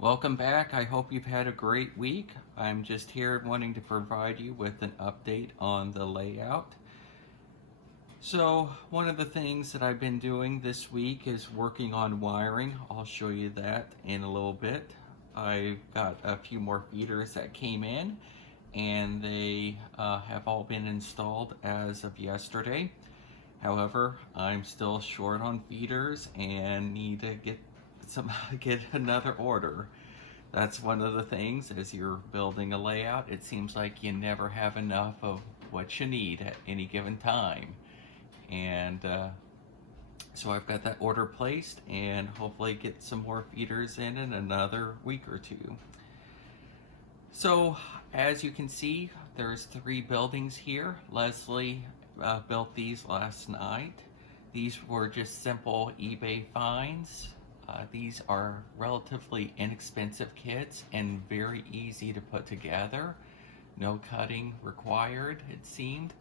Welcome back. I hope you've had a great week. I'm just here wanting to provide you with an update on the layout. So, one of the things that I've been doing this week is working on wiring. I'll show you that in a little bit. I've got a few more feeders that came in, and they have all been installed as of yesterday. However, I'm still short on feeders and need to get another order. That's one of the things as you're building a layout. It seems like you never have enough of what you need at any given time. And so I've got that order placed and hopefully get some more feeders in another week or two. So as you can see, there's 3 buildings here. Leslie built these last night. These were just simple eBay finds. These are relatively inexpensive kits and very easy to put together. No cutting required, it seemed.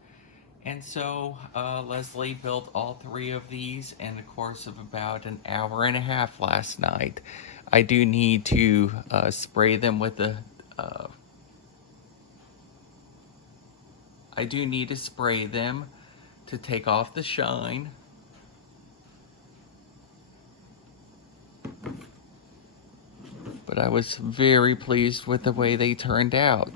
And so Leslie built all 3 of these in the course of about an hour and a half last night. I do need to spray them with the I do need to spray them to take off the shine. But I was very pleased with the way they turned out.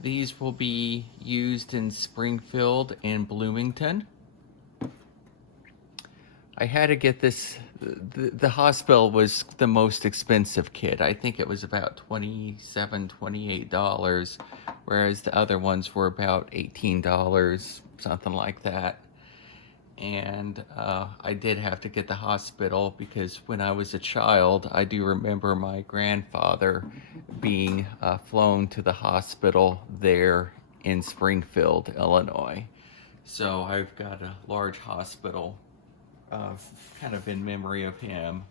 These will be used in Springfield and Bloomington. I had to get this, the hospital was the most expensive kit. I think it was about $27, $28, whereas the other ones were about $18, something like that. And I did have to get the hospital because when I was a child, I do remember my grandfather being flown to the hospital there in Springfield, Illinois. So I've got a large hospital kind of in memory of him,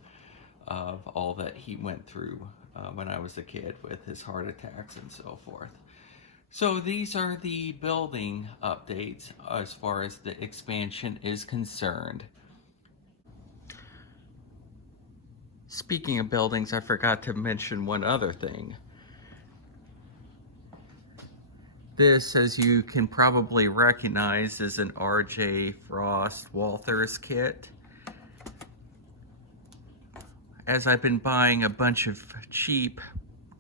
of all that he went through when I was a kid with his heart attacks and so forth. So these are the building updates as far as the expansion is concerned. Speaking of buildings, I forgot to mention one other thing. This, as you can probably recognize, is an R.J. Frost Walthers kit. As I've been buying a bunch of cheap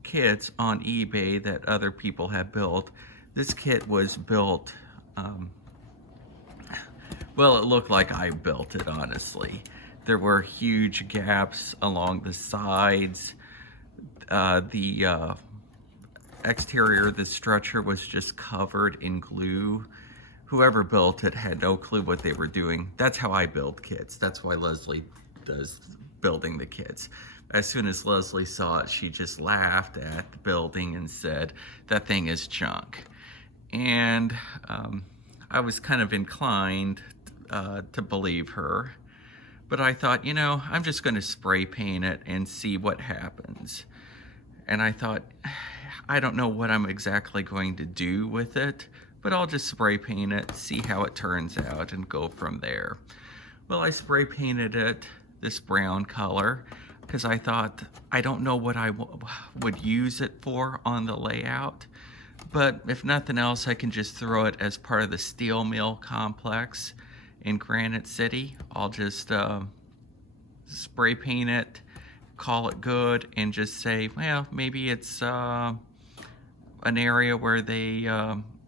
kits on eBay that other people have built, this kit was built, well, it looked like I built it, honestly. There were huge gaps along the sides. The exterior of the structure was just covered in glue. Whoever built it had no clue what they were doing. That's how I build kits. That's why Leslie does building the kits. As soon as Leslie saw it, she just laughed at the building and said, "That thing is junk." And I was kind of inclined to believe her. But I thought, I'm just going to spray paint it and see what happens. And I thought, I don't know what I'm exactly going to do with it, but I'll just spray paint it, see how it turns out, and go from there. Well, I spray painted it this brown color because I thought, I don't know what I would use it for on the layout, but if nothing else, I can just throw it as part of the steel mill complex in Granite City. I'll just spray paint it, call it good, and just say, well, maybe it's an area where they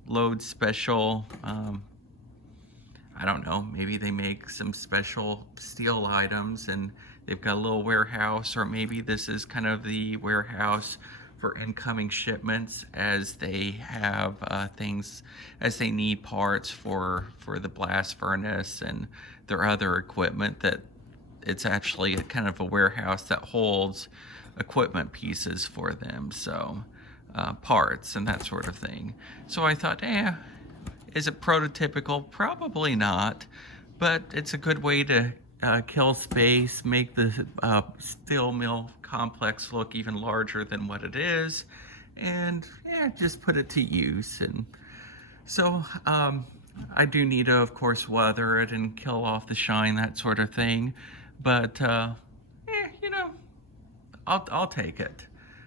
load special, I don't know, maybe they make some special steel items and they've got a little warehouse, or maybe this is kind of the warehouse for incoming shipments as they have things, as they need parts for the blast furnace and their other equipment, that it's actually kind of a warehouse that holds equipment pieces for them, so parts and that sort of thing. So I thought, is it prototypical? Probably not, but it's a good way to kill space, make the steel mill complex look even larger than what it is, and just put it to use. And so I do need to, of course, weather it and kill off the shine, that sort of thing. But, you know, I'll take it.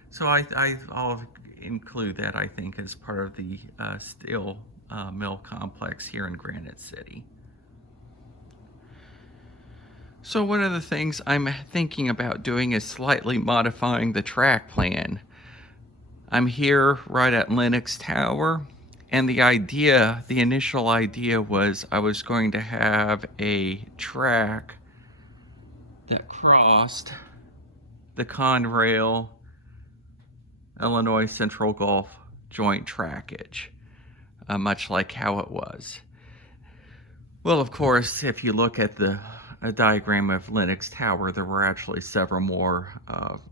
So I'll include that, I think, as part of the steel mill complex here in Granite City. So one of the things I'm thinking about doing is slightly modifying the track plan. I'm here right at Lenox Tower, and the initial idea was I was going to have a track that crossed the Conrail Illinois Central Gulf joint trackage, much like how it was. Well, of course, if you look at a diagram of Lenox Tower, there were actually several more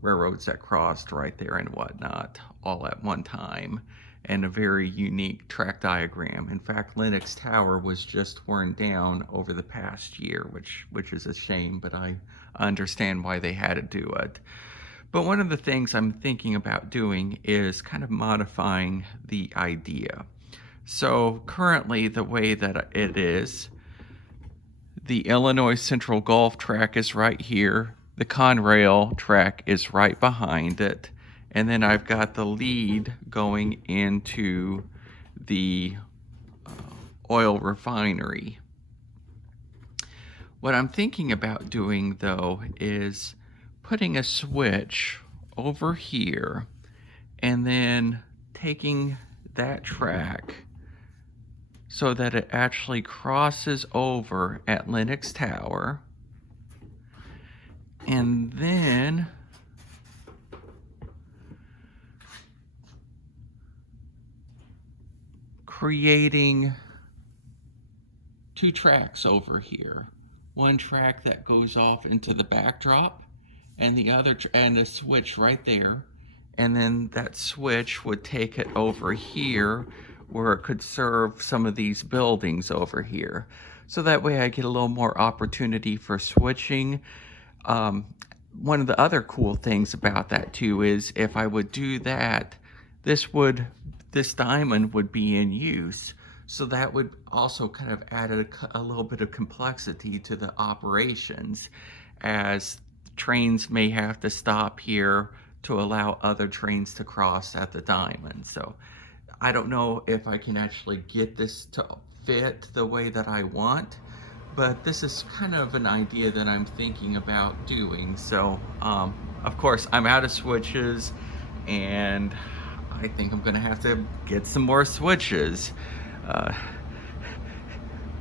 railroads that crossed right there and whatnot, all at one time, and a very unique track diagram. In fact, Lenox Tower was just torn down over the past year, which is a shame, but I understand why they had to do it. But one of the things I'm thinking about doing is kind of modifying the idea. So currently, the way that it is, the Illinois Central Gulf track is right here. The Conrail track is right behind it. And then I've got the lead going into the oil refinery. What I'm thinking about doing, though, is putting a switch over here and then taking that track so that it actually crosses over at Lenox Tower, and then creating two tracks over here. One track that goes off into the backdrop, and the other, and a switch right there. And then that switch would take it over here where it could serve some of these buildings over here. So that way I get a little more opportunity for switching. One of the other cool things about that too is if I would do that, this diamond would be in use. So that would also kind of add a little bit of complexity to the operations, as trains may have to stop here to allow other trains to cross at the diamond. So I don't know if I can actually get this to fit the way that I want, but this is kind of an idea that I'm thinking about doing. So of course I'm out of switches, and I think I'm gonna have to get some more switches.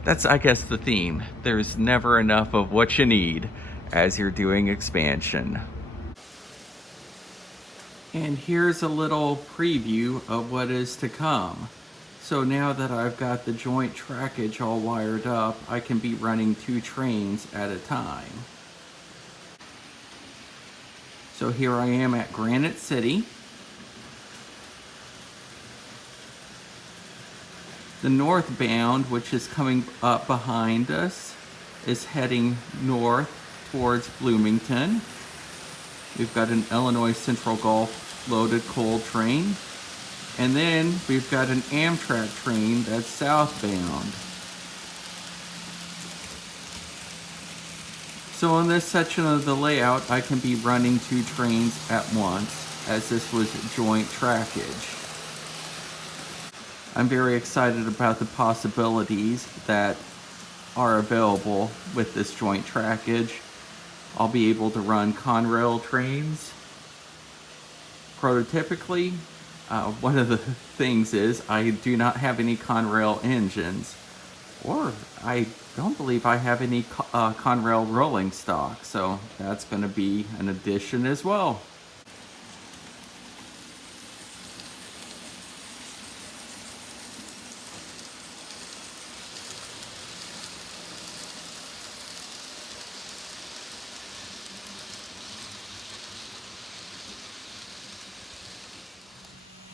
That's, I guess, the theme. There's never enough of what you need as you're doing expansion. And here's a little preview of what is to come. So now that I've got the joint trackage all wired up, I can be running 2 trains at a time. So here I am at Granite City. The northbound, which is coming up behind us, is heading north towards Bloomington. We've got an Illinois Central Gulf loaded coal train. And then we've got an Amtrak train that's southbound. So on this section of the layout, I can be running 2 trains at once, as this was joint trackage. I'm very excited about the possibilities that are available with this joint trackage. I'll be able to run Conrail trains prototypically. One of the things is I do not have any Conrail engines, or I don't believe I have any Conrail rolling stock, so that's going to be an addition as well.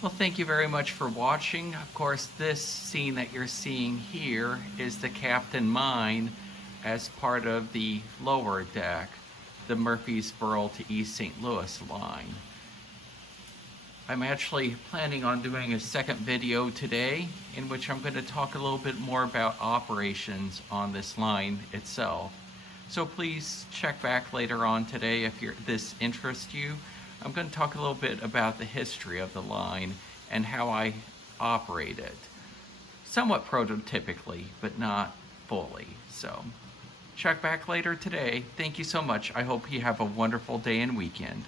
Well, thank you very much for watching. Of course, this scene that you're seeing here is the Captain Mine as part of the lower deck, the Murfreesboro to East St. Louis line. I'm actually planning on doing a second video today in which I'm going to talk a little bit more about operations on this line itself. So please check back later on today if this interests you. I'm going to talk a little bit about the history of the line and how I operate it. Somewhat prototypically, but not fully. So check back later today. Thank you so much. I hope you have a wonderful day and weekend.